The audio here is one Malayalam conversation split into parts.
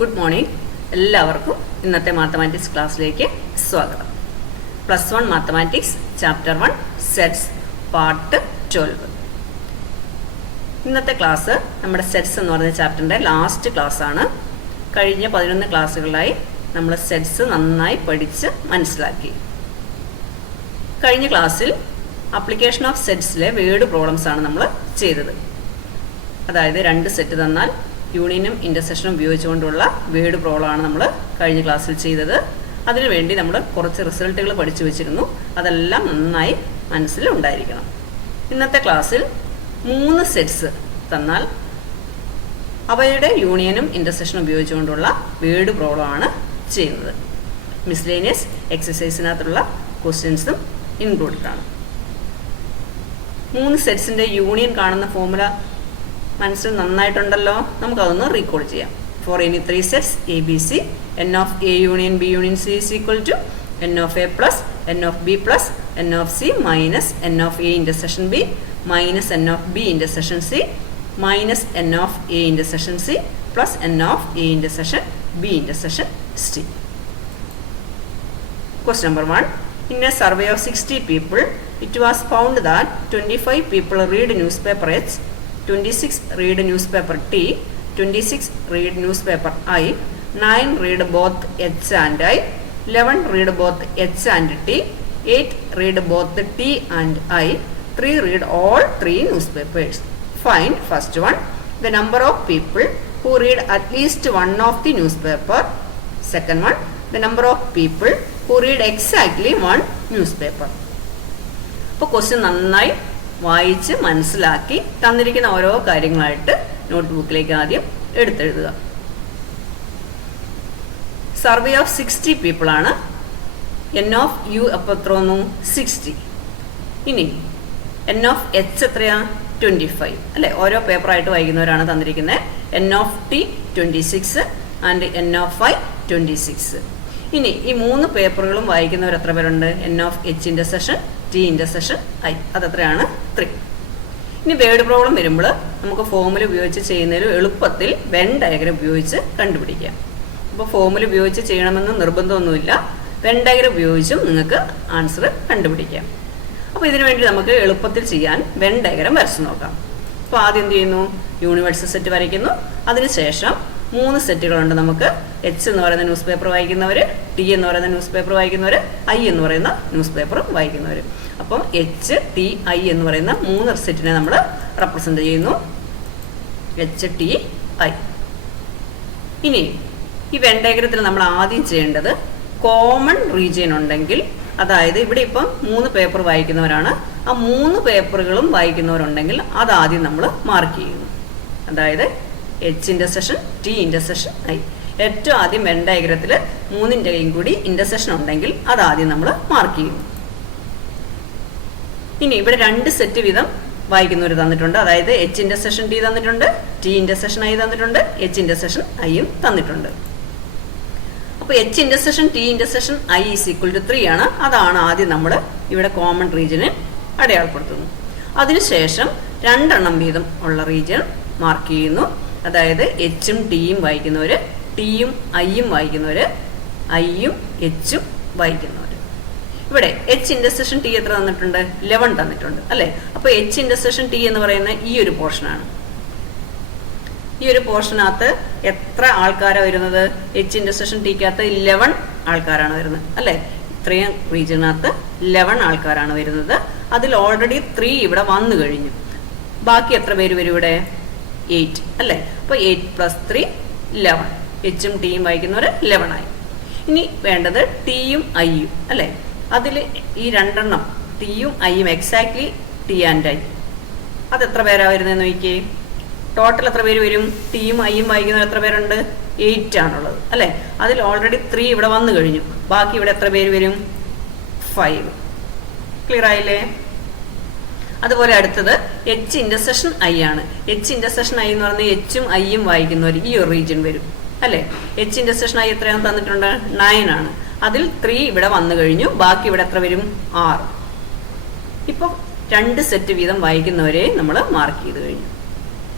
Good morning. എല്ലാവർക്കും ഇന്നത്തെ മാത്തമാറ്റിക്സ് ക്ലാസ്സിലേക്ക് സ്വാഗതം. +1 മാത്തമാറ്റിക്സ് ചാപ്റ്റർ 1 സെറ്റ്സ് പാർട്ട് 12. ഇന്നത്തെ ക്ലാസ് നമ്മുടെ സെറ്റ്സ് എന്ന് പറയുന്ന ചാപ്റ്ററിൻ്റെ ലാസ്റ്റ് ക്ലാസ് ആണ്. കഴിഞ്ഞ 11 ക്ലാസ്സുകളായി നമ്മൾ സെറ്റ്സ് നന്നായി പഠിച്ച് മനസ്സിലാക്കി. കഴിഞ്ഞ ക്ലാസ്സിൽ ആപ്ലിക്കേഷൻ ഓഫ് സെറ്റ്സിലെ വേർഡ് പ്രോബ്ലംസ് ആണ് നമ്മൾ ചെയ്തത്. അതായത് 2 സെറ്റ് തന്നാൽ യൂണിയനും ഇൻ്റർസെക്ഷനും ഉപയോഗിച്ചുകൊണ്ടുള്ള വേർഡ് പ്രോബ്ലമാണ് നമ്മൾ കഴിഞ്ഞ ക്ലാസ്സിൽ ചെയ്തത്. അതിനുവേണ്ടി നമ്മൾ കുറച്ച് റിസൾട്ടുകൾ പഠിച്ചു വെച്ചിരുന്നു. അതെല്ലാം നന്നായി മനസ്സിലുണ്ടായിരിക്കണം. ഇന്നത്തെ ക്ലാസ്സിൽ 3 സെറ്റ്സ് തന്നാൽ അവയുടെ യൂണിയനും ഇൻ്റർസെക്ഷനും ഉപയോഗിച്ചുകൊണ്ടുള്ള വേർഡ് പ്രോബ്ലമാണ് ചെയ്യുന്നത്. മിസ്ലേനിയസ് എക്സസൈസിനകത്തുള്ള ക്വസ്റ്റ്യൻസും ഇൻക്ലൂഡഡ് ആണ്. 3 സെറ്റ്സിൻ്റെ യൂണിയൻ കാണുന്ന ഫോർമുല മനസ്സിൽ നന്നായിട്ടുണ്ടല്ലോ. നമുക്കതൊന്ന് റീകോൾ ചെയ്യാം. For any 3 sets A B C, N of A union B union C is equal to N of A plus N of B plus N of C minus N of A intersection B minus N of B intersection C minus N of A intersection C plus N of A intersection B intersection C. Question number 1. In a survey of 60 people, it was found that 25 people read newspaper H, 26 read newspaper T, 26 read newspaper I, 9 read both H and I, 11 read both H and T, 8 read both T and I, 3 read all 3 newspapers. Find first one, the number of people who read at least one of the newspaper. Second one, the number of people who read exactly one newspaper. അപ്പോൾ ക്വസ്റ്റ്യൻ നന്നായി വായിച്ച് മനസ്സിലാക്കി തന്നിരിക്കുന്ന ഓരോ കാര്യങ്ങളായിട്ട് നോട്ട്ബുക്കിലേക്ക് ആദ്യം എടുത്തെഴുതുക. സർവേ ഓഫ് 60 പീപ്പിൾ ആണ്. എൻ ഓഫ് യു അപ്പോൾ എത്ര വന്നു? 60. ഇനി എൻ ഓഫ് എച്ച് എത്രയാ? 25 അല്ലേ? ഓരോ പേപ്പറായിട്ട് വായിക്കുന്നവരാണ് തന്നിരിക്കുന്നത്. N of T 26 and N of I 26. ഇനി ഈ 3 പേപ്പറുകളും വായിക്കുന്നവർ എത്ര പേരുണ്ട്? N of H intersection T intersection I, അതെത്രയാണ്? 3. ഇനി വേർഡ് പ്രോബ്ലം വരുമ്പോൾ നമുക്ക് ഫോർമുല ഉപയോഗിച്ച് ചെയ്യുന്നതിൽ എളുപ്പത്തിൽ വെൻ ഡയഗ്രം ഉപയോഗിച്ച് കണ്ടുപിടിക്കാം. അപ്പോൾ ഫോർമുല ഉപയോഗിച്ച് ചെയ്യണമെന്ന് നിർബന്ധമൊന്നുമില്ല. വെൻ ഡയഗ്രം ഉപയോഗിച്ചും നിങ്ങൾക്ക് ആൻസർ കണ്ടുപിടിക്കാം. അപ്പോൾ ഇതിനു വേണ്ടി നമുക്ക് എളുപ്പത്തിൽ ചെയ്യാൻ വെൻ ഡയഗ്രം വരച്ച് നോക്കാം. അപ്പോൾ ആദ്യം എന്ത് ചെയ്യുന്നു? യൂണിവേഴ്സൽ സെറ്റ് വരയ്ക്കുന്നു. അതിനുശേഷം 3 സെറ്റുകളുണ്ട് നമുക്ക്. എച്ച് എന്ന് പറയുന്ന ന്യൂസ് പേപ്പർ വായിക്കുന്നവർ, ടി എന്ന് പറയുന്ന ന്യൂസ് പേപ്പർ വായിക്കുന്നവർ, ഐ എന്ന് പറയുന്ന ന്യൂസ് പേപ്പർ വായിക്കുന്നവർ. അപ്പം എച്ച് ടി ഐ എന്ന് പറയുന്ന 3 സെറ്റിനെ നമ്മൾ റെപ്രസെൻ്റ് ചെയ്യുന്നു. H T I. ഇനി ഈ വെൻ ഡയഗ്രത്തിൽ നമ്മൾ ആദ്യം ചെയ്യേണ്ടത് കോമൺ റീജിയൻ ഉണ്ടെങ്കിൽ, അതായത് ഇവിടെ ഇപ്പം 3 പേപ്പർ വായിക്കുന്നവരാണ്, ആ 3 പേപ്പറുകളും വായിക്കുന്നവരുണ്ടെങ്കിൽ അതാദ്യം നമ്മൾ മാർക്ക് ചെയ്യുന്നു. അതായത് H intersection T intersection I. ഏറ്റവും ആദ്യം വെൻ ഡയഗ്രത്തിൽ 3ൻ്റെയും കൂടി ഇൻ്റർസെക്ഷൻ ഉണ്ടെങ്കിൽ അതാദ്യം നമ്മൾ മാർക്ക് ചെയ്യുന്നു. ഇനി ഇവിടെ 2 സെറ്റ് വീതം വായിക്കുന്നവർ തന്നിട്ടുണ്ട്. അതായത് എച്ച് ഇൻ്റർസെക്ഷൻ ടി തന്നിട്ടുണ്ട്, ടി ഇൻ്റർസെക്ഷൻ ഐ തന്നിട്ടുണ്ട്, എച്ച് ഇൻ്റർസെക്ഷൻ ഐയും തന്നിട്ടുണ്ട്. അപ്പോൾ H intersection T intersection I is equal to 3 ആണ്. അതാണ് ആദ്യം നമ്മൾ ഇവിടെ കോമൺ റീജിയന് അടയാളപ്പെടുത്തുന്നു. അതിനുശേഷം 2 എണ്ണം വീതം ഉള്ള റീജിയൻ മാർക്ക് ചെയ്യുന്നു. അതായത് എച്ചും ടിയും വായിക്കുന്നവർ, ടിയും ഐയും വായിക്കുന്നവർ, ഐയും എച്ചും വായിക്കുന്നവർ. ഇവിടെ എച്ച് ഇൻ്റർസെക്ഷൻ ടി എത്ര തന്നിട്ടുണ്ട്? 11 തന്നിട്ടുണ്ട് അല്ലേ? അപ്പോൾ എച്ച് ഇൻ്റർസെക്ഷൻ ടി എന്ന് പറയുന്ന ഈ ഒരു പോർഷനാണ്. ഈ ഒരു പോർഷനകത്ത് എത്ര ആൾക്കാരാണ് വരുന്നത്? എച്ച് ഇൻ്റർസെക്ഷൻ ടിക്കകത്ത് 11 ആൾക്കാരാണ് വരുന്നത് അല്ലേ? ഇത്രയും റീജിയനകത്ത് 11 ആൾക്കാരാണ് വരുന്നത്. അതിൽ ഓൾറെഡി 3 ഇവിടെ വന്നു കഴിഞ്ഞു. ബാക്കി എത്ര പേര് വരും ഇവിടെ? 8 അല്ലേ? അപ്പോൾ 8 + 3 11. എച്ചും ടിയും വായിക്കുന്നവർ 11 ആയി. ഇനി വേണ്ടത് ടിയും ഐയും അല്ലേ? അതിൽ ഈ 2 എണ്ണം ടിയും ഐയും എക്സാക്ട്ലി ടി ആൻഡ് ഐ, അതെത്ര പേരാ വരുന്നതെന്ന് നോക്കിയേ. ടോട്ടൽ എത്ര പേര് വരും? ടിയും ഐയും വായിക്കുന്നവർ എത്ര പേരുണ്ട്? 8 ആണുള്ളത് അല്ലേ? അതിൽ ഓൾറെഡി 3 ഇവിടെ വന്നു കഴിഞ്ഞു. ബാക്കി ഇവിടെ എത്ര പേര് വരും? 5. ക്ലിയർ ആയില്ലേ? അതുപോലെ അടുത്തത് എച്ച് ഇൻ്റർസെക്ഷൻ ഐ ആണ്. എച്ച് ഇൻ്റർസെക്ഷൻ ഐ എന്ന് പറഞ്ഞാൽ എച്ചും ഐയും വായിക്കുന്നവർ ഈ ഒരു റീജിയൻ വരും അല്ലേ? എച്ച് ഇൻ്റർസെക്ഷൻ ഐ എത്രയാണ് തന്നിട്ടുണ്ട്? 9 ആണ്. അതിൽ 3 ഇവിടെ വന്നു കഴിഞ്ഞു. ബാക്കി ഇവിടെ എത്ര വരും? 6. ഇപ്പം 2 സെറ്റ് വീതം വായിക്കുന്നവരെ നമ്മൾ മാർക്ക് ചെയ്ത് കഴിഞ്ഞു.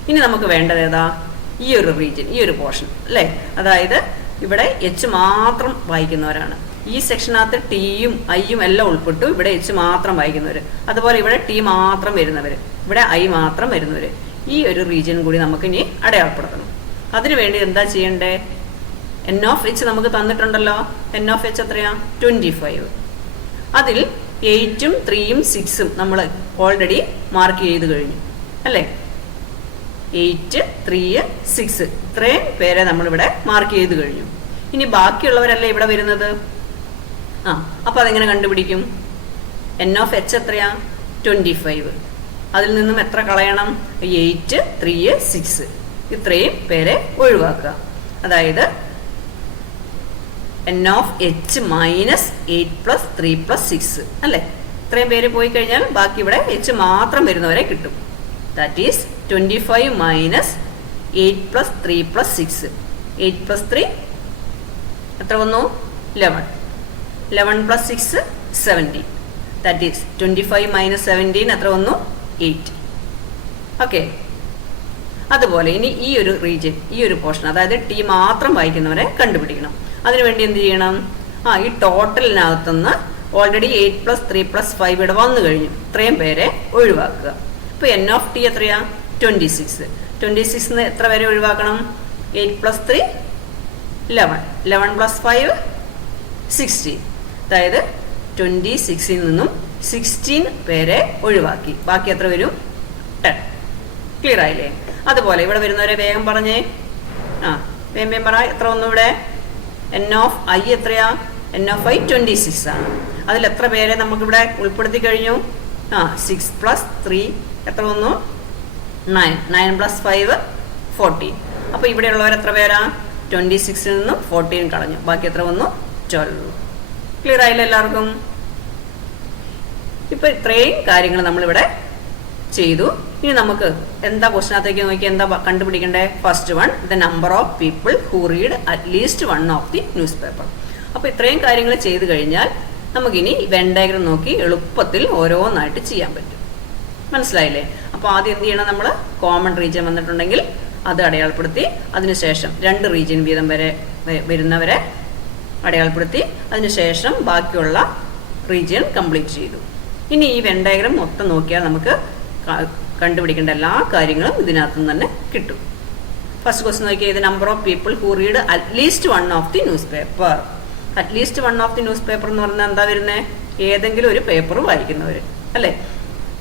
ഇനി നമുക്ക് വേണ്ടത് ഏതാ? ഈ ഒരു റീജിയൻ, ഈ ഒരു പോർഷൻ അല്ലേ. അതായത് ഇവിടെ എച്ച് മാത്രം വായിക്കുന്നവരാണ്. ഈ സെക്ഷനകത്ത് ടിയും ഐയും എല്ലാം ഉൾപ്പെട്ടു. ഇവിടെ എച്ച് മാത്രം വായിക്കുന്നവർ, അതുപോലെ ഇവിടെ ടി മാത്രം വരുന്നവർ, ഇവിടെ ഐ മാത്രം വരുന്നവർ, ഈ ഒരു റീജിയൻ കൂടി നമുക്ക് ഇനി അടയാളപ്പെടുത്തണം. അതിനുവേണ്ടി എന്താ ചെയ്യണ്ടേ? എൻ ഓഫ് എച്ച് നമുക്ക് തന്നിട്ടുണ്ടല്ലോ. എൻ ഓഫ് എച്ച് എത്രയാ? 25. അതിൽ 8ഉം 3ഉം 6ഉം നമ്മൾ ഓൾറെഡി മാർക്ക് ചെയ്ത് കഴിഞ്ഞു അല്ലേ. 8, 3, 6 ഇത്രയും പേരെ നമ്മളിവിടെ മാർക്ക് ചെയ്ത് കഴിഞ്ഞു. ഇനി ബാക്കിയുള്ളവരല്ലേ ഇവിടെ വരുന്നത്. അപ്പൊ അതെങ്ങനെ കണ്ടുപിടിക്കും? എൻ ഓഫ് എച്ച് എത്രയാ? 25. അതിൽ നിന്നും എത്ര കളയണം? 8, 3, 6 ഇത്രയും പേരെ ഒഴിവാക്കുക. അതായത് N of H minus 8 plus 3 plus 6 അല്ലേ. ഇത്രയും പേര് പോയി കഴിഞ്ഞാൽ ബാക്കി ഇവിടെ എച്ച് മാത്രം വരുന്നവരെ കിട്ടും. That is 25 minus 8 plus 3 plus 6. 8 plus 3 എത്ര വന്നു? 11. 11 പ്ലസ് 6 17. ദാറ്റ് ഈസ് 25 മൈനസ് 17 എത്ര വന്നു? 8. ഓക്കെ. അതുപോലെ ഇനി ഈ ഒരു റീജിയൻ, ഈ ഒരു പോർഷൻ, അതായത് ടി മാത്രം വായിക്കുന്നവരെ കണ്ടുപിടിക്കണം. അതിനുവേണ്ടി എന്ത് ചെയ്യണം? ഈ ടോട്ടലിനകത്തുനിന്ന് ഓൾറെഡി 8 പ്ലസ് 3 പ്ലസ് 5 ഇവിടെ വന്നു കഴിഞ്ഞു. ഇത്രയും പേരെ ഒഴിവാക്കുക. ഇപ്പൊ എൻ ഓഫ് ടി എത്രയാ? 26. 26 എത്ര പേരെ ഒഴിവാക്കണം? 8 പ്ലസ് 3 11. 11 പ്ലസ് 5 16. അതായത് 26ൽ നിന്നും 16 പേരെ ഒഴിവാക്കി. ബാക്കി എത്ര വരും? 10. ക്ലിയർ ആയില്ലേ? അതുപോലെ ഇവിടെ വരുന്നവരെ വേഗം പറഞ്ഞേ. വേഗം പറ. എത്ര വന്നു ഇവിടെ? എൻ ഓഫ് ഐ എത്രയാ? എൻ ഓഫ് ഐ 26 ആണ്. അതിൽ എത്ര പേരെ നമുക്കിവിടെ ഉൾപ്പെടുത്തി കഴിഞ്ഞു? 6 പ്ലസ് 3 എത്ര വന്നു? 9. 9 പ്ലസ് 5 14. അപ്പൊ ഇവിടെയുള്ളവർ എത്ര പേരാ? 26ൽ നിന്നും 14 കളഞ്ഞു. ബാക്കി എത്ര വന്നു? 12. ക്ലിയർ ആയില്ല എല്ലാവർക്കും? ഇപ്പൊ ഇത്രയും കാര്യങ്ങൾ നമ്മളിവിടെ ചെയ്തു. ഇനി നമുക്ക് എന്താ ക്വസ്റ്റിനകത്തേക്ക് നോക്കി എന്താ കണ്ടുപിടിക്കണ്ടേ? First one, the number of people who read at least one of the newspaper. അപ്പൊ ഇത്രയും കാര്യങ്ങൾ ചെയ്തു കഴിഞ്ഞാൽ നമുക്കിനി വെൻ ഡയഗ്രം നോക്കി എളുപ്പത്തിൽ ഓരോന്നായിട്ട് ചെയ്യാൻ പറ്റും. മനസ്സിലായില്ലേ? അപ്പൊ ആദ്യം എന്ത് ചെയ്യണം? നമ്മൾ കോമൺ റീജിയൻ വന്നിട്ടുണ്ടെങ്കിൽ അത് അടയാളപ്പെടുത്തി, അതിനുശേഷം 2 റീജിയൻ വീതം വരെ വരുന്നവരെ അടയാളപ്പെടുത്തി, അതിനുശേഷം ബാക്കിയുള്ള റീജിയൻ കംപ്ലീറ്റ് ചെയ്തു. ഇനി ഈ വെൻ ഡയഗ്രം മൊത്തം നോക്കിയാൽ നമുക്ക് കണ്ടുപിടിക്കേണ്ട എല്ലാ കാര്യങ്ങളും ഇതിനകത്ത് നിന്ന് തന്നെ കിട്ടും. ഫസ്റ്റ് ക്വസ്റ്റ്യൻ നോക്കിയാൽ the number of people who read at least one of the news paper. At least one of the news paper എന്ന് പറഞ്ഞാൽ എന്താ വരുന്നത്? ഏതെങ്കിലും ഒരു പേപ്പർ വായിക്കുന്നവർ അല്ലേ.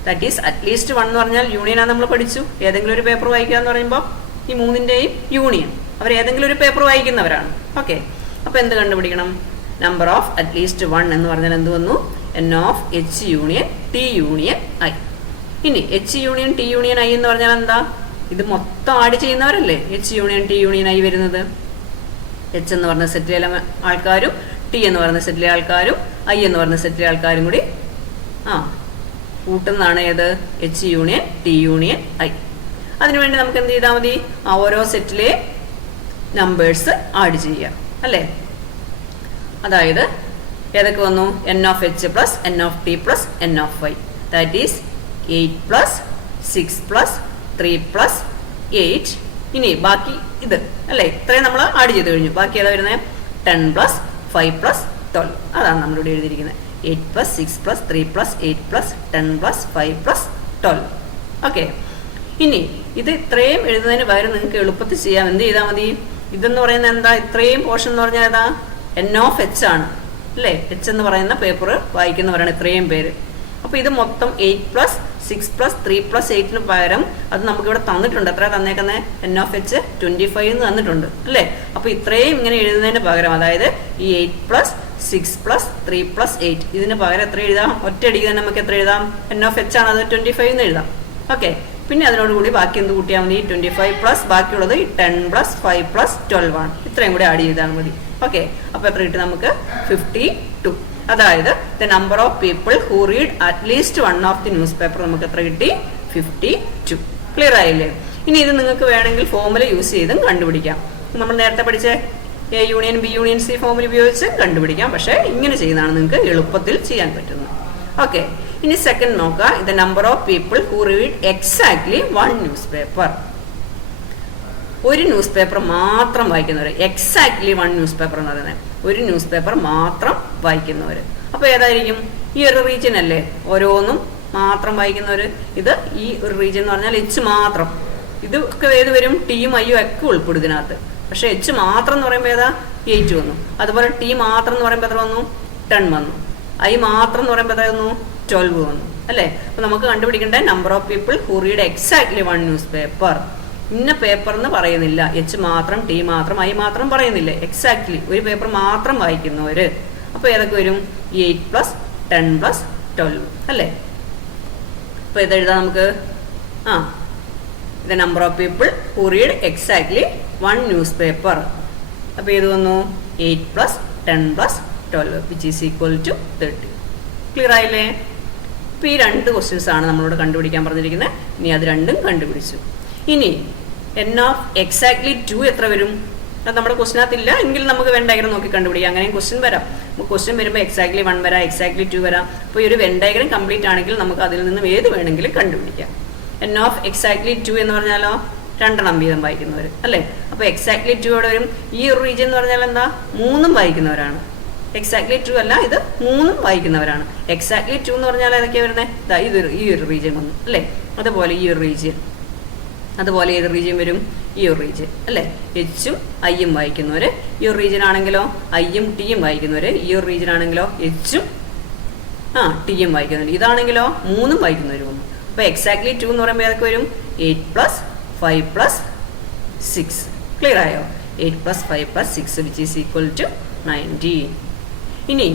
ദാറ്റ് ഈസ് അറ്റ്ലീസ്റ്റ് വൺ എന്ന് പറഞ്ഞാൽ യൂണിയനാണ് നമ്മൾ പഠിച്ചു. ഏതെങ്കിലും ഒരു പേപ്പർ വായിക്കുക എന്ന് പറയുമ്പോൾ ഈ 3ന്റെയും യൂണിയൻ, അവർ ഏതെങ്കിലും ഒരു പേപ്പർ വായിക്കുന്നവരാണ്. ഓക്കെ. അപ്പൊ എന്ത് കണ്ടുപിടിക്കണം? നമ്പർ ഓഫ് അറ്റ്ലീസ്റ്റ് വൺ എന്ന് പറഞ്ഞാൽ എന്ത് വന്നു? N of H union T union I. ഇനി H union T union I എന്ന് പറഞ്ഞാൽ എന്താ? ഇത് മൊത്തം ആഡ് ചെയ്യുന്നവരല്ലേ H union T union I വരുന്നത്. എച്ച് എന്ന് പറഞ്ഞ സെറ്റിലെ ആൾക്കാരും ടി എന്ന് പറയുന്ന സെറ്റിലെ ആൾക്കാരും ഐ എന്ന് പറയുന്ന സെറ്റിലെ ആൾക്കാരും കൂടി കൂട്ടുന്നതാണ് ഏത്? H union T union I. അതിനുവേണ്ടി നമുക്ക് എന്ത് ചെയ്താൽ മതി? ഓരോ സെറ്റിലെ നമ്പേഴ്സ് ആഡ് ചെയ്യാം അല്ലേ. അതായത് ഏതൊക്കെ വന്നു? N of H plus N of T plus N of I. That is 8 plus 6 plus 3 plus 8. ഇനി ബാക്കി ഇത് അല്ലേ, ഇത്രയും നമ്മൾ ആഡ് ചെയ്ത് കഴിഞ്ഞു. ബാക്കി ഏതാ വരുന്നത്? 10 പ്ലസ് 5 പ്ലസ് 12. അതാണ് നമ്മളിവിടെ എഴുതിയിരിക്കുന്നത്. 8 plus 6 plus 3 plus 8 plus 10 plus 5 plus 12. Okay. ഇനി ഇത് ഇത്രയും എഴുതുന്നതിന് പകരം നിങ്ങൾക്ക് എളുപ്പത്തിൽ ചെയ്യാം. എന്ത് ചെയ്താൽ മതി? ഇതെന്ന് പറയുന്നത് എന്താ? ഇത്രയും പോർഷൻ എന്ന് പറഞ്ഞാൽ ഏതാ? എൻ ഓഫ് എച്ച് ആണ് അല്ലേ. എച്ച് എന്ന് പറയുന്ന പേപ്പർ വായിക്കുന്നവരാണ് ഇത്രയും പേര്. അപ്പൊ ഇത് മൊത്തം 8 പ്ലസ് 6 പ്ലസ് 3 പ്ലസ് 8 പകരം അത് നമുക്കിവിടെ തന്നിട്ടുണ്ട്. എത്ര തന്നേക്കുന്നത്? എൻ ഓഫ് എച്ച് 25 എന്ന് തന്നിട്ടുണ്ട് അല്ലേ. അപ്പൊ ഇത്രയും ഇങ്ങനെ എഴുതുന്നതിന് പകരം, അതായത് ഈ 8 പ്ലസ് 6 പ്ലസ് 3 പ്ലസ് 8 ഇതിന് പകരം എത്ര എഴുതാം? ഒറ്റയടിക്ക് തന്നെ നമുക്ക് എത്ര എഴുതാം? എൻ ഓഫ് എച്ച് ആണ്, അത് 25 എന്ന് എഴുതാം. ഓക്കെ. പിന്നെ അതിനോടുകൂടി ബാക്കി എന്ത് കൂട്ടിയാൽ മതി? 25 പ്ലസ് ബാക്കിയുള്ളത് 10 പ്ലസ് 5 പ്ലസ് 12 ആണ്. ഇത്രയും കൂടി ആഡ് ചെയ്താൽ മതി. ഓക്കെ. അപ്പൊ എത്ര കിട്ടും നമുക്ക്? 52. അതായത് the number of people who read at least one of the news paper നമുക്ക് എത്ര കിട്ടി? 52. ക്ലിയർ ആയില്ലേ? ഇനി ഇത് നിങ്ങൾക്ക് വേണമെങ്കിൽ ഫോർമുല യൂസ് ചെയ്തും കണ്ടുപിടിക്കാം. നമ്മൾ നേരത്തെ പഠിച്ച A union B union C formula ഉപയോഗിച്ച് കണ്ടുപിടിക്കാം. പക്ഷേ ഇങ്ങനെ ചെയ്യുന്നതാണ് നിങ്ങൾക്ക് എളുപ്പത്തിൽ ചെയ്യാൻ പറ്റുന്നത്. ഓക്കെ. ഇനി സെക്കൻഡ് നോക്കാം. The number of people who read exactly one news paper. ഒരു ന്യൂസ് പേപ്പർ മാത്രം വായിക്കുന്നവർ, എക്സാക്ട്ലി 1 ന്യൂസ് പേപ്പർ എന്ന് പറയുന്നത്, ഒരു ന്യൂസ് പേപ്പർ മാത്രം വായിക്കുന്നവർ. അപ്പോൾ ഏതായിരിക്കും? ഈ ഒരു റീജിയൻ അല്ലേ, ഓരോന്നും മാത്രം വായിക്കുന്നവർ. ഇത് ഈ ഒരു റീജിയൻ എന്ന് പറഞ്ഞാൽ എച്ച് മാത്രം. ഇതൊക്കെ ഏത് വരും? ടിയും ഐയും ഒക്കെ ഉൾപ്പെടും ഇതിനകത്ത്. പക്ഷെ എച്ച് മാത്രം എന്ന് പറയുമ്പോൾ ഏതാ? 8 വന്നു. അതുപോലെ ടി മാത്രം എന്ന് പറയുമ്പോൾ എത്ര വന്നു? 10 വന്നു. ഐ മാത്രം എന്ന് പറയുമ്പോൾ എത്ര വന്നു? 12 വന്നു അല്ലേ? അപ്പൊ നമുക്ക് കണ്ടുപിടിക്കേണ്ട number of people who read exactly 1 newspaper. ഇന്ന പേപ്പർ എന്ന് പറയുന്നില്ല, എച്ച് മാത്രം ടി മാത്രം ഐ മാത്രം പറയുന്നില്ല, എക്സാക്ട്ലി ഒരു പേപ്പർ മാത്രം വായിക്കുന്നവര്. അപ്പൊ ഏതൊക്കെ വരും? 8 + 10 + 12 അല്ലേ? അപ്പൊ ഇതെഴുതാം നമുക്ക്. the number of people who read exactly 1 newspaper. അപ്പോൾ ഇത് വന്നു 8 + 10 + 12 which is equal to 30. Clear ആയില്ലേ? അപ്പോൾ ഈ 2 ക്വസ്റ്റ്യൻസ് ആണ് നമ്മളോട് കണ്ടുപിടിക്കാൻ പറഞ്ഞിരിക്കുന്നത്. ഇനി അത് രണ്ടും കണ്ടുപിടിച്ചു. ഇനി n of exactly 2 എത്ര വരും? അത് നമ്മുടെ ക്വസ്റ്റിനകത്തില്ല എങ്കിൽ നമുക്ക് വെൻ ഡയഗ്രം നോക്കി കണ്ടുപിടിക്കാം. അങ്ങനെയും ക്വസ്റ്റ്യൻ വരാം. ക്വസ്റ്റ്യൻ വരുമ്പോൾ എക്സാക്ട്ലി 1 വരാം, എക്സാക്ട്ലി 2 വരാം. അപ്പോൾ ഈ ഒരു വെൻ ഡയഗ്രം കംപ്ലീറ്റ് ആണെങ്കിൽ നമുക്ക് അതിൽ നിന്നും ഏത് വേണമെങ്കിലും കണ്ടുപിടിക്കാം. n of exactly 2 എന്ന് പറഞ്ഞാലോ 2 വീതം വായിക്കുന്നവർ അല്ലേ? അപ്പോൾ എക്സാക്ട്ലി 2 ഇവിടെ വരും. ഈ ഒരു റീജിയൻ എന്ന് പറഞ്ഞാൽ എന്താ? 3 വായിക്കുന്നവരാണ്. എക്സാക്ട്ലി 2 അല്ല, ഇത് 3 വായിക്കുന്നവരാണ്. എക്സാക്ട്ലി 2 എന്ന് പറഞ്ഞാൽ ഏതൊക്കെയാണ് വരുന്നത്? ഇത് ഈ ഒരു റീജിയൻ വന്നു അല്ലേ? അതുപോലെ ഈ ഒരു റീജിയൻ, അതുപോലെ ഏത് റീജിയൻ വരും? ഈ ഒരു റീജിയൻ അല്ലേ? എച്ചും ഐയും വായിക്കുന്നവര്. ഈ ഒരു റീജിയൻ ആണെങ്കിലോ ഐയും ടിയും വായിക്കുന്നവര്. ഈ ഒരു റീജിയൻ ആണെങ്കിലോ എച്ചും ടിയും വായിക്കുന്നവര്. ഇതാണെങ്കിലോ 3 വായിക്കുന്നവര് വന്നു. അപ്പോൾ എക്സാക്ട്ലി 2 എന്ന് പറയുമ്പോൾ ഏതൊക്കെ വരും? 8 + 5 + 6. ക്ലിയർ ആയോ? 8 + 5 + 6 which is equal to 90. ഇനി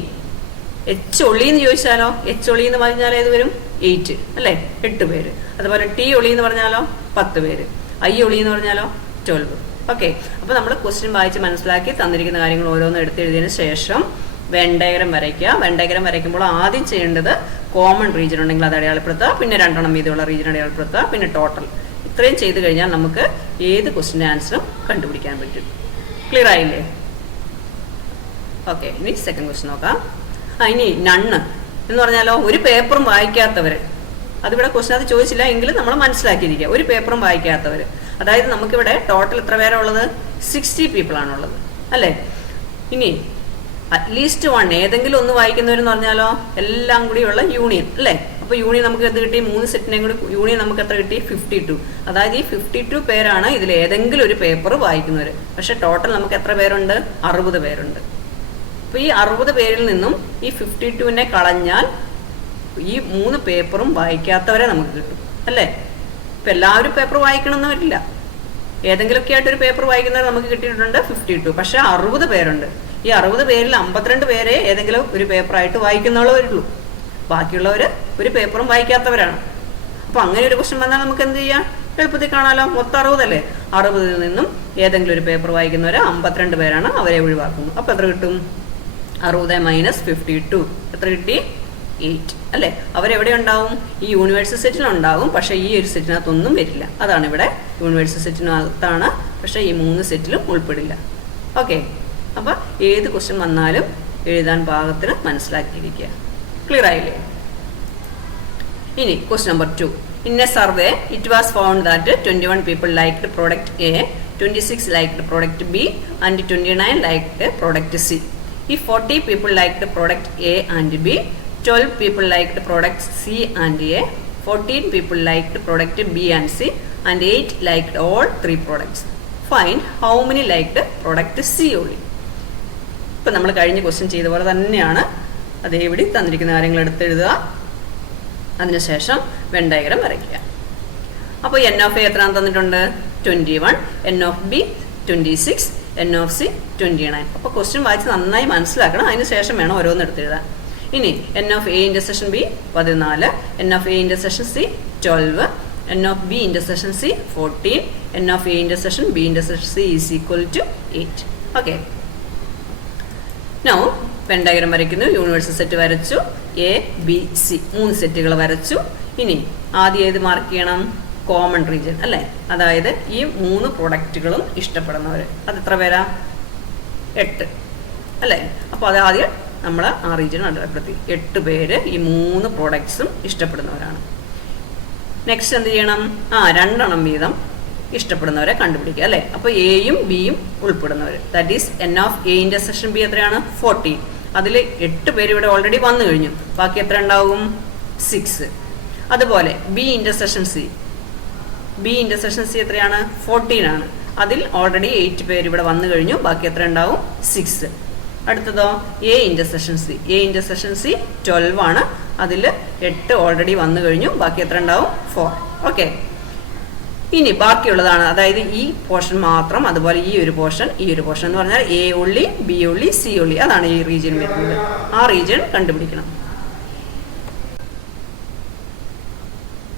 എച്ച് ഒളി എന്ന് ചോദിച്ചാലോ? എച്ച് ഒളി എന്ന് പറഞ്ഞാൽ ഏത് വരും? 8 അല്ലേ? 8 പേര്. അതുപോലെ ടി ഒളി എന്ന് പറഞ്ഞാലോ 10 പേര്. ഐ ഒളി എന്ന് പറഞ്ഞാലോ 12. ഓക്കെ, അപ്പോൾ നമ്മൾ ക്വസ്റ്റ്യൻ വായിച്ച് മനസ്സിലാക്കി തന്നിരിക്കുന്ന കാര്യങ്ങൾ ഓരോന്നും എടുത്തെഴുതിയതിന് ശേഷം വെൻ ഡയഗ്രം വരയ്ക്കുക. വെൻ ഡയഗ്രം വരയ്ക്കുമ്പോൾ ആദ്യം ചെയ്യേണ്ടത് കോമൺ റീജിയൻ ഉണ്ടെങ്കിൽ അത് അടയാളപ്പെടുത്തുക, പിന്നെ 2 വീതമുള്ള റീജിയൻ അടയാളപ്പെടുത്തുക, പിന്നെ ടോട്ടൽ. ഇത്രയും ചെയ്ത് കഴിഞ്ഞാൽ നമുക്ക് ഏത് ക്വസ്റ്റിൻ്റെ ആൻസറും കണ്ടുപിടിക്കാൻ പറ്റും. ക്ലിയർ ആയില്ലേ? ഓക്കെ, ഇനി സെക്കൻഡ് ക്വസ്റ്റ്യൻ നോക്കാം. ഇനി നണ്ണ് എന്ന് പറഞ്ഞാലോ ഒരു പേപ്പറും വായിക്കാത്തവർ. അതിവിടെ ക്വസ്റ്റിനകത്ത് ചോദിച്ചില്ല എങ്കിലും നമ്മൾ മനസ്സിലാക്കിയിരിക്കുക. ഒരു പേപ്പറും വായിക്കാത്തവർ, അതായത് നമുക്കിവിടെ ടോട്ടൽ എത്ര പേരാണ് ഉള്ളത്? 60 പീപ്പിൾ ആണുള്ളത് അല്ലേ? ഇനി അറ്റ്ലീസ്റ്റ് 1 ഏതെങ്കിലും ഒന്ന് വായിക്കുന്നവരെന്ന് പറഞ്ഞാലോ എല്ലാം കൂടിയുള്ള യൂണിയൻ അല്ലേ? അപ്പോൾ യൂണിയൻ നമുക്ക് എന്ത് കിട്ടി? 3 സെറ്റിനെയും കൂടി യൂണിയൻ നമുക്ക് എത്ര കിട്ടി? 52. അതായത് ഈ 52 പേരാണ് ഇതിൽ ഏതെങ്കിലും ഒരു പേപ്പർ വായിക്കുന്നവർ. പക്ഷെ ടോട്ടൽ നമുക്ക് എത്ര പേരുണ്ട്? 60 പേരുണ്ട്. അപ്പോൾ ഈ 60 പേരിൽ നിന്നും ഈ 52നെ കളഞ്ഞാൽ ഈ 3 പേപ്പറും വായിക്കാത്തവരെ നമുക്ക് കിട്ടും അല്ലേ? ഇപ്പം എല്ലാവരും പേപ്പർ വായിക്കണമെന്ന് വരില്ല. ഏതെങ്കിലുമൊക്കെ ആയിട്ട് ഒരു പേപ്പർ വായിക്കുന്നവർ നമുക്ക് കിട്ടിയിട്ടുണ്ട് 52. പക്ഷെ 60 പേരുണ്ട്. ഈ 60 പേരിൽ 52 പേരെ ഏതെങ്കിലും ഒരു പേപ്പറായിട്ട് വായിക്കുന്നവരുള്ളൂ. ബാക്കിയുള്ളവർ ഒരു പേപ്പറും വായിക്കാത്തവരാണ്. അപ്പോൾ അങ്ങനെ ഒരു ക്വസ്റ്റ്യൻ വന്നാൽ നമുക്ക് എന്ത് ചെയ്യാം? എളുപ്പത്തിൽ കാണാലോ. മൊത്തം 60 അല്ലേ? 60ൽ നിന്നും ഏതെങ്കിലും ഒരു പേപ്പർ വായിക്കുന്നവർ 52 പേരാണ്, അവരെ ഒഴിവാക്കുന്നു. അപ്പോൾ എത്ര കിട്ടും? 60 - 52 എത്ര കിട്ടി? 8 അല്ലേ? അവരെവിടെ ഉണ്ടാവും? ഈ യൂണിവേഴ്സൽ സെറ്റിലുണ്ടാവും. പക്ഷേ ഈ ഒരു സെറ്റിനകത്തൊന്നും വരില്ല. അതാണ് ഇവിടെ യൂണിവേഴ്സൽ സെറ്റിനകത്താണ്, പക്ഷേ ഈ 3 സെറ്റിലും ഉൾപ്പെടില്ല. ഓക്കെ, അപ്പോൾ ഏത് ക്വസ്റ്റ്യൻ വന്നാലും എഴുതാൻ പാകത്തിന് മനസ്സിലാക്കിയിരിക്കുക. ക്ലിയർ ആയില്ലേ? ഇനി question number 2. In a survey, it was found that 21 people liked product A, 26 liked product B, and 29 liked product C. If 40 people liked product A and B, 12 people liked product C and A, 14 people liked product B and C, and 8 liked all 3 products. Find how many liked product C only. ഇപ്പം നമ്മൾ കഴിഞ്ഞ ക്വസ്റ്റ്യൻ ചെയ്ത പോലെ തന്നെയാണ് അതേപടി തന്നിരിക്കുന്ന കാര്യങ്ങൾ എടുത്തെഴുതുക. അതിനുശേഷം വെൻ ഡയഗ്രം വരയ്ക്കുക. അപ്പോൾ n of A എത്രയാണ് തന്നിട്ടുണ്ട്? 21, n of B 26, n of C 29. അപ്പോൾ ക്വസ്റ്റ്യൻ വായിച്ച് നന്നായി മനസ്സിലാക്കണം. അതിന് ശേഷം വേണം ഓരോന്ന് എടുത്തെഴുതാൻ. ഇനി n of A intersection B 14, n of A intersection C 12, n of B intersection C 14, n of A intersection B intersection C is equal to 8. Okay. Now Venn diagram വരയ്ക്കുന്നു. യൂണിവേഴ്സൽ സെറ്റ് വരച്ചു, A B C 3 സെറ്റുകൾ വരച്ചു. ഇനി ആദ്യം ഏത് മാർക്ക് ചെയ്യണം? കോമൺ റീജിയൻ അല്ലേ? അതായത് ഈ 3 പ്രൊഡക്റ്റുകളും ഇഷ്ടപ്പെടുന്നവർ. അത് എത്ര പേരാ? 8 അല്ലേ? അപ്പോൾ അത് ആദ്യം നമ്മൾ ആ റീജിയൻ അടയാളപ്പെടുത്തി. 8 പേര് ഈ 3 പ്രോഡക്ട്സും ഇഷ്ടപ്പെടുന്നവരാണ്. നെക്സ്റ്റ് എന്ത് ചെയ്യണം? 2 വീതം ഇഷ്ടപ്പെടുന്നവരെ കണ്ടുപിടിക്കുക അല്ലേ. അപ്പോൾ എയും ബിയും ഉൾപ്പെടുന്നവർ, that is n of A intersection B എത്രയാണ് 14. അതിൽ 8 പേര് ഇവിടെ ഓൾറെഡി വന്നു കഴിഞ്ഞു, ബാക്കി എത്ര ഉണ്ടാവും 6. അതുപോലെ ബി ഇന്റർസെക്ഷൻ സി എത്രയാണ് 14 ആണ്. അതിൽ ഓൾറെഡി 8 പേര് ഇവിടെ വന്നു കഴിഞ്ഞു, ബാക്കി എത്ര ഉണ്ടാവും 6. അടുത്തതോ എ ഇന്റർസെക്ഷൻ സി 12 ആണ്. അതിൽ 8 ഓൾറെഡി വന്നു കഴിഞ്ഞു, ബാക്കി എത്ര ഉണ്ടാവും 4. ഓക്കെ, ഇനി ബാക്കിയുള്ളതാണ്, അതായത് ഈ പോർഷൻ മാത്രം, അതുപോലെ ഈ ഒരു പോർഷൻ എന്ന് പറഞ്ഞാൽ എ ഉള്ളി, ബി ഉള്ളി, സി ഉള്ളി, അതാണ് ഈ റീജിയൻ വരുന്നത്. ആ റീജിയൻ കണ്ടുപിടിക്കണം.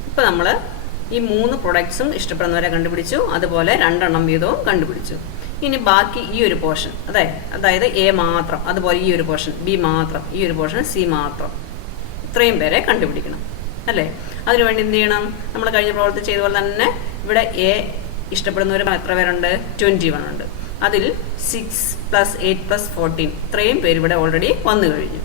ഇപ്പൊ നമ്മള് ഈ 3 പ്രൊഡക്ട്സും ഇഷ്ടപ്പെടുന്നവരെ കണ്ടുപിടിച്ചു, അതുപോലെ 2 എണ്ണം വീതവും കണ്ടുപിടിച്ചു. ഇനി ബാക്കി ഈ ഒരു പോർഷൻ, അതായത് എ മാത്രം, അതുപോലെ ഈ ഒരു പോർഷൻ ബി മാത്രം, ഈ ഒരു പോർഷൻ സി മാത്രം, ഇത്രയും പേരെ കണ്ടുപിടിക്കണം അല്ലേ. അതിനുവേണ്ടി എന്ത് ചെയ്യണം, നമ്മൾ കഴിഞ്ഞ പ്രവർത്തി ചെയ്ത പോലെ തന്നെ ഇവിടെ എ ഇഷ്ടപ്പെടുന്നവർ എത്ര പേരുണ്ട് 21 ഉണ്ട്. അതിൽ 6 + 8 + 14 ഇത്രയും പേര് ഇവിടെ ഓൾറെഡി വന്നു കഴിഞ്ഞു.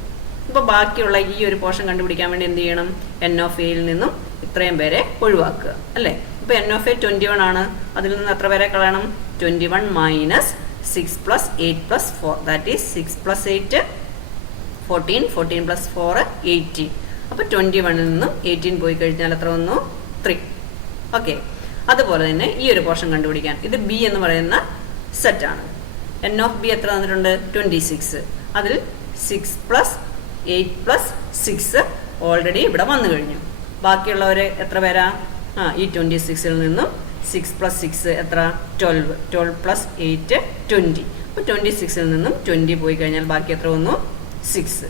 ഇപ്പോൾ ബാക്കിയുള്ള ഈ ഒരു പോർഷൻ കണ്ടുപിടിക്കാൻ വേണ്ടി എന്ത് ചെയ്യണം, n ഓഫ് എയിൽ നിന്നും ഇത്രയും പേരെ ഒഴിവാക്കുക അല്ലേ. ഇപ്പോൾ n ഓഫ് എ 21 ആണ്, അതിൽ നിന്ന് എത്ര പേരെ കളയണം, 21 - 6 + 8 + 4, ദാറ്റ് ഈസ് 6 + 8 14, 14 + 4 18. അപ്പോൾ 21 നിന്നും 18 പോയി കഴിഞ്ഞാൽ എത്ര വന്നു 3. ഓക്കെ, അതുപോലെ തന്നെ ഈ ഒരു പോർഷൻ കണ്ടുപിടിക്കാൻ, ഇത് ബി എന്ന് പറയുന്ന സെറ്റാണ്. n ഓഫ് ബി എത്ര തന്നിട്ടുണ്ട് 26. അതിൽ 6 + 8 + 6 ഓൾറെഡി ഇവിടെ വന്നു കഴിഞ്ഞു. ബാക്കിയുള്ളവർ എത്ര പേരാ, ഈ 26ൽ നിന്നും 6 + 6 എത്ര 12, 12 + 8 20. അപ്പോൾ 26ൽ നിന്നും 20 പോയി കഴിഞ്ഞാൽ ബാക്കി എത്ര വന്നു 6.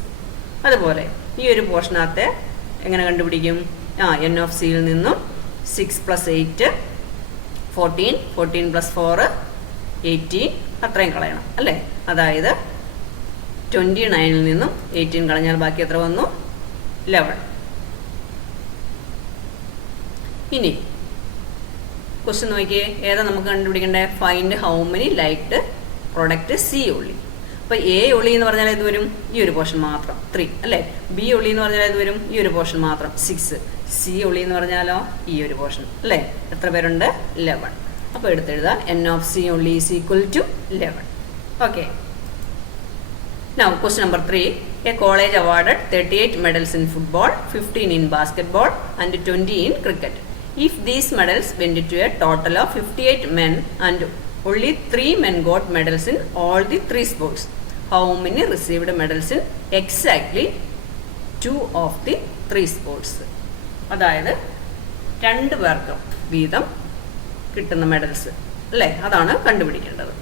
അതുപോലെ ഈ ഒരു പോർഷനകത്തെ എങ്ങനെ കണ്ടുപിടിക്കും, n ഓഫ് സിയിൽ നിന്നും 6 + 8 14, 14 + 4 18 അത്രയും കളയണം അല്ലേ. അതായത് 29ൽ നിന്നും 18 കളഞ്ഞാൽ ബാക്കി എത്ര വന്നു 11. ഇനി ക്വസ്റ്റ്യൻ നോക്കിയേ, ഏതാ നമുക്ക് കണ്ടുപിടിക്കേണ്ടത്, find how many liked product C ഉള്ളി. അപ്പോൾ എ ഉള്ളി എന്ന് പറഞ്ഞാൽ ഇത് വരും ഈ ഒരു പോർഷൻ മാത്രം 3 അല്ലേ. ബി ഉള്ളി എന്ന് പറഞ്ഞാൽ ഇത് വരും ഈ ഒരു പോർഷൻ മാത്രം 6. സി ഉള്ളി എന്ന് പറഞ്ഞാലോ ഈ ഒരു പോർഷൻ അല്ലേ. എത്ര പേരുണ്ട് 11. അപ്പോൾ എടുത്തെഴുതാം n of C only is equal to 11. Okay, now question number 3. A college awarded 38 medals in football, 15 in basketball and 20 in cricket. If these medals went to a total of 58 men and only 3 men got medals in all the 3 sports, how many received medals in exactly 2 of the 3 sports? അതായത് 2 പേർക്ക് വീതം കിട്ടുന്ന മെഡൽസ് അല്ലേ, അതാണ് കണ്ടുപിടിക്കേണ്ടത്.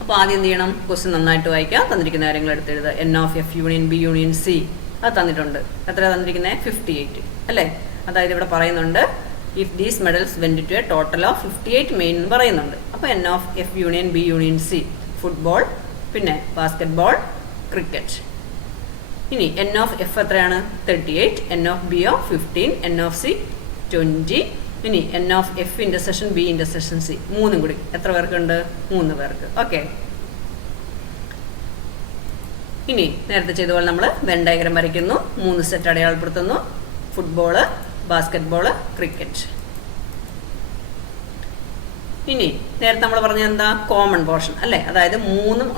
അപ്പോൾ ആദ്യം എന്ത് ചെയ്യണം, ക്വസ്റ്റ്യൻ നന്നായിട്ട് വായിക്കാം, തന്നിരിക്കുന്ന കാര്യങ്ങൾ എടുത്തെഴുതുക. n of F union B union C അത് തന്നിട്ടുണ്ട്. എത്ര തന്നിരിക്കുന്നത് 58 അല്ലേ. അതായത് ഇവിടെ പറയുന്നുണ്ട് if these medals went to a total of 58 men എന്ന് പറയുന്നുണ്ട്. അപ്പോൾ n of F union B union C football, പിന്നെ ബാസ്കറ്റ്ബോൾ, ക്രിക്കറ്റ്. ഇനി n ഓഫ് എഫ് എത്രയാണ് 38, n of B 15, n of C 20. ഇനി n of F intersection B intersection C 3 കൂടി എത്ര പേർക്കുണ്ട് 3 പേർക്ക്. ഓക്കെ, ഇനി നേരത്തെ ചെയ്തപോലെ നമ്മൾ വെൻ ഡയഗ്രം വരയ്ക്കുന്നു, 3 സെറ്റ് അടയാളപ്പെടുത്തുന്നു, ഫുട്ബോള്, ബാസ്കറ്റ്ബോള്, ക്രിക്കറ്റ്. ഇനി നേരത്തെ നമ്മൾ പറഞ്ഞത് എന്താ, കോമൺ പോർഷൻ അല്ലേ. അതായത് 3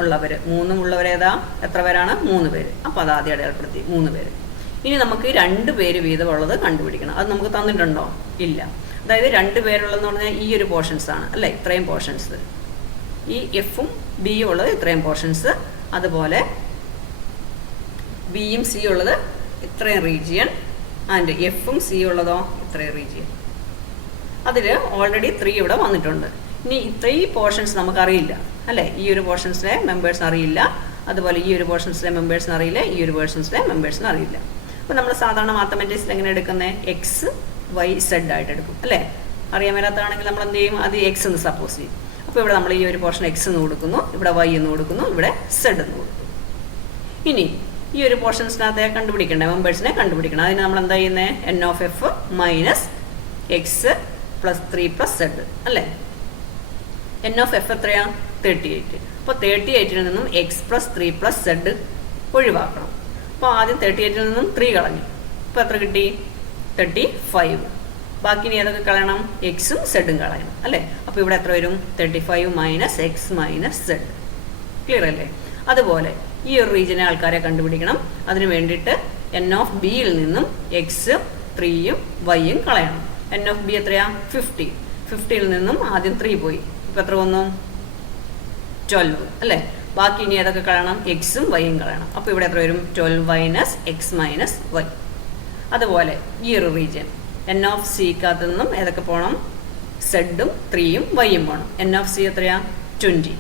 ഉള്ളവർ ഏതാ, എത്ര പേരാണ് 3 പേര്. അപ്പോൾ അത് ആദ്യം അടയാളപ്പെടുത്തി 3 പേര്. ഇനി നമുക്ക് 2 പേര് വീതമുള്ളത് കണ്ടുപിടിക്കണം. അത് നമുക്ക് തന്നിട്ടുണ്ടോ, ഇല്ല. അതായത് 2 പേരുള്ളതെന്ന് പറഞ്ഞാൽ ഈ ഒരു പോർഷൻസ് ആണ് അല്ലേ, ഇത്രയും പോർഷൻസ്. ഈ എഫും ബിയും ഉള്ളത് ഇത്രയും പോർഷൻസ്, അതുപോലെ ബിയും സി ഉള്ളത് ഇത്രയും റീജിയൻ, ആൻഡ് എഫും സി ഉള്ളതോ ഇത്രയും റീജിയൻ. അതിൽ ഓൾറെഡി 3 ഇവിടെ വന്നിട്ടുണ്ട്. ഇനി 3 പോർഷൻസ് നമുക്കറിയില്ല അല്ലേ. ഈ ഒരു പോർഷൻസിലെ മെമ്പേഴ്സ് അറിയില്ല, അതുപോലെ ഈ ഒരു പോർഷൻസിലെ മെമ്പേഴ്സിന് അറിയില്ല, ഈ ഒരു പോർഷൻസിലെ മെമ്പേഴ്സിന് അറിയില്ല. അപ്പോൾ നമ്മൾ സാധാരണ മാത്തമാറ്റിക്സിൽ എങ്ങനെ എടുക്കുന്നത്, എക്സ് വൈ സെഡ് ആയിട്ട് എടുക്കും അല്ലേ. അറിയാൻ മേലാത്തതാണെങ്കിൽ നമ്മൾ എന്ത് ചെയ്യും, അത് എക്സ് എന്ന് സപ്പോസ് ചെയ്യും. അപ്പോൾ ഇവിടെ നമ്മൾ ഈ ഒരു പോർഷൻ എക്സ് എന്ന് കൊടുക്കുന്നു, ഇവിടെ വൈ എന്ന് കൊടുക്കുന്നു, ഇവിടെ സെഡ് എന്ന് കൊടുക്കുന്നു. ഇനി ഈ ഒരു പോർഷൻസിനകത്തെ കണ്ടുപിടിക്കണ്ടേ, മെമ്പേഴ്സിനെ കണ്ടുപിടിക്കണം. അതിന് നമ്മൾ എന്താ ചെയ്യുന്നത്, n of F minus X plus 3 plus Z അല്ലേ. n ഓഫ് എഫ് എത്രയാ 38. അപ്പോൾ 38ൽ നിന്നും എക്സ് പ്ലസ് 3 പ്ലസ് സെഡ് ഒഴിവാക്കണം. അപ്പോൾ ആദ്യം 38ൽ നിന്നും 3 കളഞ്ഞു. ഇപ്പോൾ എത്ര കിട്ടി 35. ബാക്കി ഇനി ഏതൊക്കെ കളയണം? എക്സും സെഡും കളയണം അല്ലേ? അപ്പോൾ ഇവിടെ എത്ര വരും? 35 minus X minus Z. Clear അല്ലേ? അതുപോലെ ഈ ഒരു റീജിയനെ ആൾക്കാരെ കണ്ടുപിടിക്കണം. അതിന് വേണ്ടിയിട്ട് എൻ ഓഫ് ബിയിൽ നിന്നും എക്സ് 3യും വൈയും കളയണം. എൻ ഓഫ് ബി എത്രയാ? 50. 50യിൽ നിന്നും ആദ്യം 3 പോയി. ഇപ്പം എത്ര വന്നു? 12 അല്ലേ? ബാക്കി ഇനി ഏതൊക്കെ കളയണം? എക്സും വൈയും കളയണം. അപ്പോൾ ഇവിടെ എത്ര വരും? 12 മൈനസ് എക്സ് മൈനസ് വൈ. അതുപോലെ ഈ ഒരു റീജിയൻ എൻ ഓഫ് സിക്കകത്ത് നിന്നും ഏതൊക്കെ പോകണം? സെഡും 3യും വൈയും പോകണം. എൻ ഓഫ് സി എത്രയാ? 20.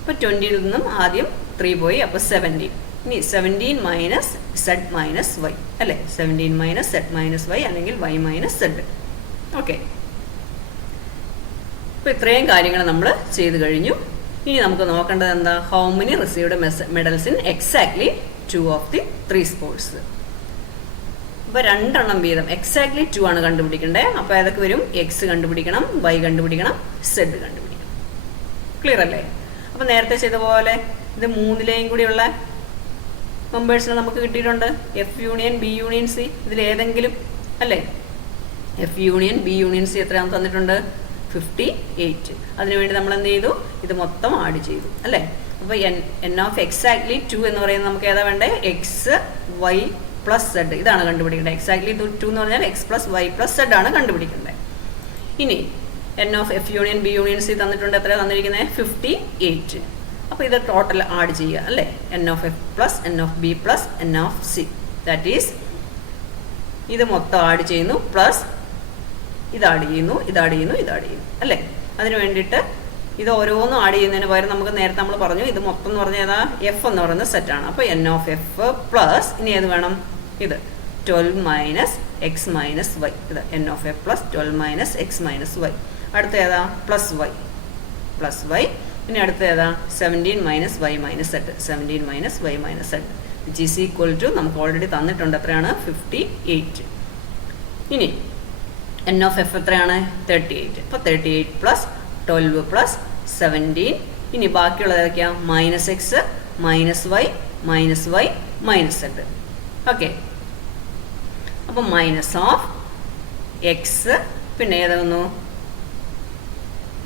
അപ്പോൾ 20യിൽ നിന്നും ആദ്യം 3 പോയി. അപ്പോൾ 17. ഇനി 17 മൈനസ് സെഡ് മൈനസ് വൈ അല്ലേ? 17 മൈനസ് സെഡ് മൈനസ് വൈ അല്ലെങ്കിൽ വൈ മൈനസ് സെഡ്. ഓക്കെ, അപ്പോൾ ഇത്രയും കാര്യങ്ങൾ നമ്മൾ ചെയ്ത് കഴിഞ്ഞു. ഇനി നമുക്ക് നോക്കേണ്ടത് എന്താ? How many received medals in exactly 2 of the 3 sports. അപ്പോൾ 2 എണ്ണം വീതം എക്സാക്ട്ലി 2 ആണ് കണ്ടുപിടിക്കേണ്ടത്. അപ്പോൾ ഏതൊക്കെ വരും? എക്സ് കണ്ടുപിടിക്കണം, വൈ കണ്ടുപിടിക്കണം, സെഡ് കണ്ടുപിടിക്കണം. ക്ലിയർ അല്ലേ? അപ്പോൾ നേരത്തെ ചെയ്ത പോലെ ഇത് 3ലെയും കൂടിയുള്ള മെമ്പേഴ്സിനെ നമുക്ക് കിട്ടിയിട്ടുണ്ട്. F union B union C, ഇതിലേതെങ്കിലും അല്ലേ? F union B union C എത്രയാണെന്ന് തന്നിട്ടുണ്ട്? 58. അതിനുവേണ്ടി നമ്മൾ എന്ത് ചെയ്തു? ഇത് മൊത്തം ആഡ് ചെയ്തു അല്ലേ? അപ്പോൾ എൻ ഓഫ് എക്സാക്ട്ലി 2 എന്ന് പറയുന്നത് നമുക്ക് ഏതാ വേണ്ടേ? X Y plus Z. ഇതാണ് കണ്ടുപിടിക്കേണ്ടത്. എക്സാക്ട്ലി 2 എന്ന് പറഞ്ഞാൽ X plus Y plus Z ആണ് കണ്ടുപിടിക്കേണ്ടത്. ഇനി N of F union B union C തന്നിട്ടുണ്ട്. എത്ര തന്നിരിക്കുന്നത്? 58. അപ്പോൾ ഇത് ടോട്ടൽ ആഡ് ചെയ്യുക അല്ലേ? N of F plus N of B plus N of C, that is ഇത് മൊത്തം ആഡ് ചെയ്യുന്നു പ്ലസ് ഇത് ആഡ് ചെയ്യുന്നു, ഇത് ആഡ് ചെയ്യുന്നു, ഇത് ആഡ് ചെയ്യുന്നു അല്ലേ? അതിന് വേണ്ടിയിട്ട് ഇത് ഓരോന്നും ആഡ് ചെയ്യുന്നതിന് പകരം നമുക്ക് നേരത്തെ നമ്മൾ പറഞ്ഞു ഇത് മൊത്തം എന്ന് പറഞ്ഞാൽ ഏതാ? എഫ് എന്ന് പറയുന്ന സെറ്റാണ്. അപ്പോൾ എൻ ഓഫ് എഫ് പ്ലസ് ഇനി ഏത് വേണം? ഇത് 12 മൈനസ് എക്സ് മൈനസ് വൈ. ഇത് N of F plus 12 minus X minus Y. അടുത്ത ഏതാ? Plus Y plus Y. ഇനി അടുത്ത ഏതാ? 17 minus Y minus Z. 17 minus Y minus Z which is equal to നമുക്ക് ഓൾറെഡി തന്നിട്ടുണ്ട്. എത്രയാണ്? 58. ഇനി എൻ ഓഫ് എഫ് എത്രയാണ്? 38. അപ്പോൾ 38 പ്ലസ് 12 പ്ലസ് 17. ഇനി ബാക്കിയുള്ളത് ഏതൊക്കെയാണ്? Minus X minus Y minus Y minus Z. Okay, അപ്പോൾ മൈനസ് ഓഫ് എക്സ് പിന്നെ ഏതായിരുന്നു?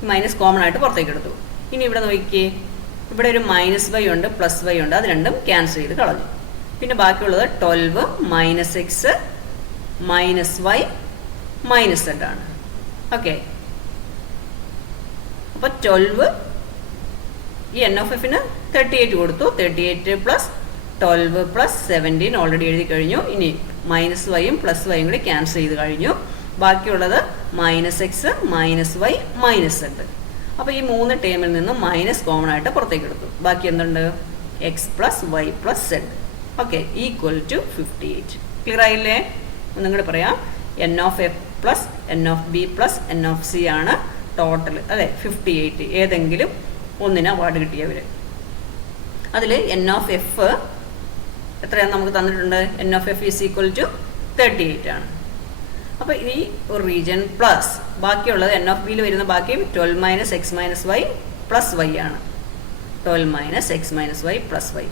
മൈനസ് കോമൺ ആയിട്ട് പുറത്തേക്ക് എടുത്തു. ഇനി ഇവിടെ നോക്കിക്കേ, ഇവിടെ ഒരു മൈനസ് വൈ ഉണ്ട് പ്ലസ് വൈ ഉണ്ട്. അത് രണ്ടും ക്യാൻസൽ ചെയ്ത് കളഞ്ഞു. പിന്നെ ബാക്കിയുള്ളത് 12 minus X minus Y minus Z ആണ്. ഓക്കെ, അപ്പോൾ 12 ഈ എൻ ഓഫ് എഫിന് 38 കൊടുത്തു. 38 പ്ലസ് 12 പ്ലസ് 17 ഓൾറെഡി എഴുതി കഴിഞ്ഞു. ഇനി മൈനസ് വൈയും പ്ലസ് വൈയും കൂടി ക്യാൻസൽ ചെയ്ത് കഴിഞ്ഞു. ബാക്കിയുള്ളത് minus X minus Y minus Z. അപ്പോൾ ഈ 3 ടേമിൽ നിന്നും മൈനസ് കോമൺ ആയിട്ട് പുറത്തേക്ക് എടുത്തു. ബാക്കി എന്തുണ്ട്? X plus Y plus z. Okay, equal to 58. Clear ആയില്ലേ? ഒന്നും കൂടി പറയാം. N of F plus N of B plus N of c ആണ് ടോട്ടൽ അതെ 58. ഏതെങ്കിലും ഒന്നിന് അവാർഡ് കിട്ടിയവർ. അതിൽ എൻ ഓഫ് എഫ് എത്രയാണ് നമുക്ക് തന്നിട്ടുണ്ട്? N of f is equal to 38 ആണ്. അപ്പോൾ ഈ ഒരു റീജിയൻ പ്ലസ് ബാക്കിയുള്ളത് എൻ ഓഫ് ബിയിൽ വരുന്ന ബാക്കി 12 minus X minus Y plus y ആണ്. 12 minus X minus Y plus y.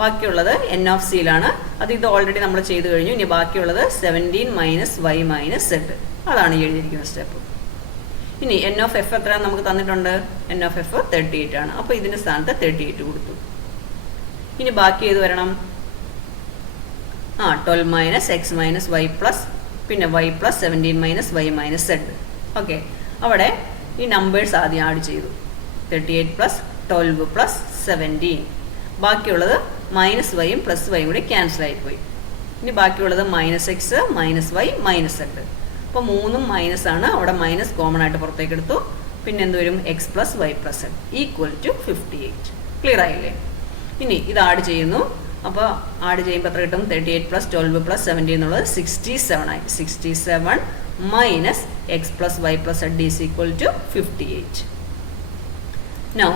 ബാക്കിയുള്ളത് എൻ ഓഫ് സിയിലാണ്. അത് ഇത് ഓൾറെഡി നമ്മൾ ചെയ്ത് കഴിഞ്ഞു. ഇനി ബാക്കിയുള്ളത് 17 മൈനസ് വൈ മൈനസ് സെഡ്. അതാണ് ഈ എഴുതിയിരിക്കുന്ന സ്റ്റെപ്പ്. ഇനി എൻ ഓഫ് എഫ് എത്ര നമുക്ക് തന്നിട്ടുണ്ട്? എൻ ഓഫ് എഫ് 38 ആണ്. അപ്പോൾ ഇതിൻ്റെ സ്ഥാനത്ത് 38 കൊടുത്തു. ഇനി ബാക്കി ഏത് വരണം? 12 minus X minus Y plus പിന്നെ Y plus 17 minus Y minus Z. Okay, അവിടെ ഈ നമ്പേഴ്സ് ആദ്യം ആഡ് ചെയ്തു. 38 പ്ലസ് 12 പ്ലസ് 17. ബാക്കിയുള്ളത് മൈനസ് വൈയും പ്ലസ് വൈയും കൂടി ക്യാൻസൽ ആയിപ്പോയി. ഇനി ബാക്കിയുള്ളത് minus X minus Y minus Z. അപ്പോൾ 3ഉം മൈനസ് ആണ്. അവിടെ മൈനസ് കോമൺ ആയിട്ട് പുറത്തേക്ക് എടുത്തു. പിന്നെ എന്ത് വരും? X plus Y plus z equal to 58. Clear ആയില്ലേ? ഇനി ഇത് ആഡ് ചെയ്യുന്നു. അപ്പോൾ ആഡ് ചെയ്യുമ്പോൾ എത്ര കിട്ടും? 38 പ്ലസ് 12 പ്ലസ് 17 എന്നുള്ളത് 67 ആയി. 67 minus X plus Y plus z is equal to 58. Now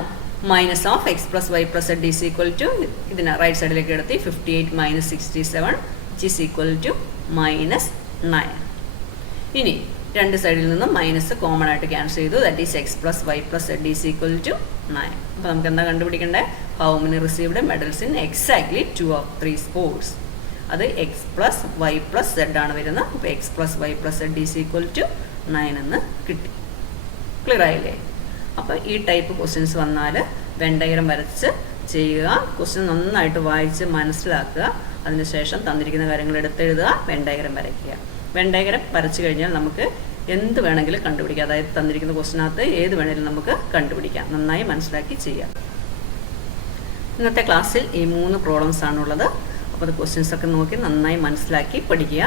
minus of x plus Y plus z is equal to ഇതിനെ റൈറ്റ് സൈഡിലേക്ക് എടുത്തി 58 minus 67 which is equal to minus 9. ഇനി രണ്ട് സൈഡിൽ നിന്നും മൈനസ് കോമൺ ആയിട്ട് ക്യാൻസൽ ചെയ്തു. That is x plus Y plus z is equal to 9. അപ്പോൾ നമുക്ക് എന്താ കണ്ടുപിടിക്കേണ്ടത്? How many received medals in exactly 2 of 3 sports. അത് x plus Y plus Z ആണ് വരുന്നത്. അപ്പോൾ x plus Y plus z is equal to 9 എന്ന് കിട്ടി. ക്ലിയർ ആയില്ലേ? അപ്പോൾ ഈ ടൈപ്പ് ക്വസ്റ്റ്യൻസ് വന്നാൽ വെൻ ഡയഗ്രം വരച്ച് ചെയ്യുക. ക്വസ്റ്റ്യൻ നന്നായിട്ട് വായിച്ച് മനസ്സിലാക്കുക. അതിനുശേഷം തന്നിരിക്കുന്ന കാര്യങ്ങൾ എടുത്തെഴുതുക, വെൻ ഡയഗ്രം വരയ്ക്കുക. വെൻ ഡയഗ്രം വരച്ചു കഴിഞ്ഞാൽ നമുക്ക് എന്ത് വേണമെങ്കിലും കണ്ടുപിടിക്കാം. അതായത് തന്നിരിക്കുന്ന ക്വസ്റ്റിനകത്ത് ഏത് വേണമെങ്കിലും നമുക്ക് കണ്ടുപിടിക്കാം. നന്നായി മനസ്സിലാക്കി ചെയ്യാം. ഇന്നത്തെ ക്ലാസ്സിൽ ഈ 3 പ്രോബ്ലംസ് ആണുള്ളത്. അപ്പോൾ അത് ക്വസ്റ്റ്യൻസ് ഒക്കെ നോക്കി നന്നായി മനസ്സിലാക്കി പഠിക്കുക.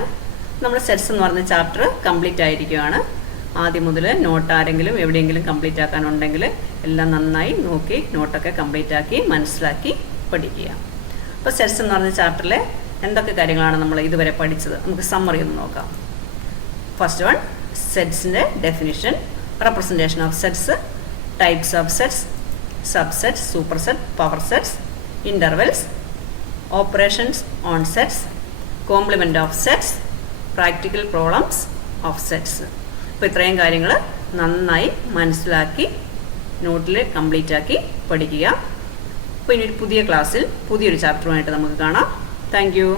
നമ്മുടെ സെറ്റ്സ് എന്ന് പറഞ്ഞ ചാപ്റ്റർ കംപ്ലീറ്റ് ആയിരിക്കുകയാണ്. ആദ്യം മുതൽ നോട്ട് ആരെങ്കിലും എവിടെയെങ്കിലും കംപ്ലീറ്റ് ആക്കാനുണ്ടെങ്കിൽ എല്ലാം നന്നായി നോക്കി നോട്ടൊക്കെ കംപ്ലീറ്റ് ആക്കി മനസ്സിലാക്കി പഠിക്കുക. അപ്പോൾ സെറ്റ്സ് എന്ന് പറഞ്ഞ ചാപ്റ്ററിലെ എന്തൊക്കെ കാര്യങ്ങളാണ് നമ്മൾ ഇതുവരെ പഠിച്ചത്? നമുക്ക് സമ്മറി ഒന്ന് നോക്കാം. ഫസ്റ്റ് വൺ, സെറ്റ്സിൻ്റെ definition, representation of sets, types of sets, subsets, super set, power sets, intervals, operations on sets, complement of sets, practical problems of sets. അപ്പോൾ ഇത്രയും കാര്യങ്ങൾ നന്നായി മനസ്സിലാക്കി നോട്ടിൽ കംപ്ലീറ്റ് ആക്കി പഠിക്കുക. അപ്പോൾ ഇനി ഒരു പുതിയ ക്ലാസ്സിൽ പുതിയൊരു ചാപ്റ്ററുമായിട്ട് നമുക്ക് കാണാം. Thank you.